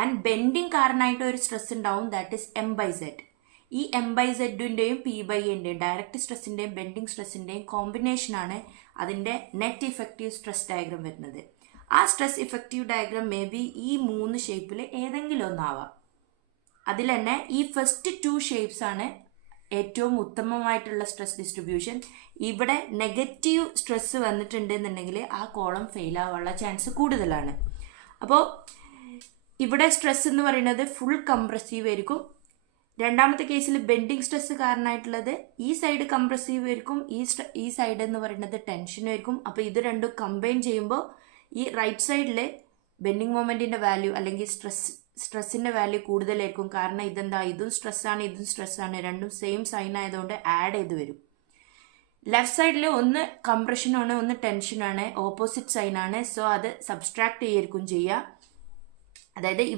And bending കാരണമായിട്ട് ഒരു stress ഉണ്ടാവും, that is M by Z. ഈ എം ബൈ സെഡിൻ്റെയും പി ബൈ എൻ്റെയും ഡയറക്റ്റ് സ്ട്രെസ്സിൻ്റെയും ബെൻഡിങ് സ്ട്രെസ്സിൻ്റെയും കോമ്പിനേഷനാണ് അതിൻ്റെ നെറ്റ് ഇഫക്റ്റീവ് സ്ട്രെസ് ഡയഗ്രം വരുന്നത്. ആ stress effective diagram may be ഈ 3 ഷേപ്പിൽ ഏതെങ്കിലും ഒന്നാവാം. അതിൽ തന്നെ ഈ ഫസ്റ്റ് 2 ഷേപ്സ് ആണ് ഏറ്റവും ഉത്തമമായിട്ടുള്ള സ്ട്രെസ് ഡിസ്ട്രിബ്യൂഷൻ. ഇവിടെ നെഗറ്റീവ് സ്ട്രെസ് വന്നിട്ടുണ്ടെന്നുണ്ടെങ്കിൽ ആ കോളം ഫെയിൽ ആവാനുള്ള ചാൻസ് കൂടുതലാണ്. അപ്പോൾ ഇവിടെ സ്ട്രെസ് എന്ന് പറയുന്നത് ഫുൾ കംപ്രസീവ് ആയിരിക്കും. രണ്ടാമത്തെ കേസിൽ ബെൻഡിങ് സ്ട്രെസ് കാരണമായിട്ടുള്ളത് ഈ സൈഡ് കംപ്രസീവ് ആയിരിക്കും, ഈ സൈഡ് എന്ന് പറയുന്നത് ടെൻഷനും ആയിരിക്കും. അപ്പോൾ ഇത് രണ്ടും കമ്പൈൻ ചെയ്യുമ്പോൾ ഈ റൈറ്റ് സൈഡിൽ ബെൻഡിങ് മൊമെൻറ്റിൻ്റെ വാല്യൂ അല്ലെങ്കിൽ സ്ട്രെസ്സിൻ്റെ വാല്യൂ കൂടുതലായിരിക്കും. കാരണം ഇതെന്താ, ഇതും സ്ട്രെസ്സാണ് ഇതും സ്ട്രെസ്സാണ്, രണ്ടും സെയിം സൈൻ ആയതുകൊണ്ട് ആഡ് ചെയ്ത് വരും. ലെഫ്റ്റ് സൈഡിൽ ഒന്ന് കംപ്രഷനാണ് ഒന്ന് ടെൻഷനാണ്, ഓപ്പോസിറ്റ് സൈനാണ്. സോ അത് സബ്സ്ട്രാക്ട് ചെയ്യായിരിക്കും ചെയ്യുക. അതായത്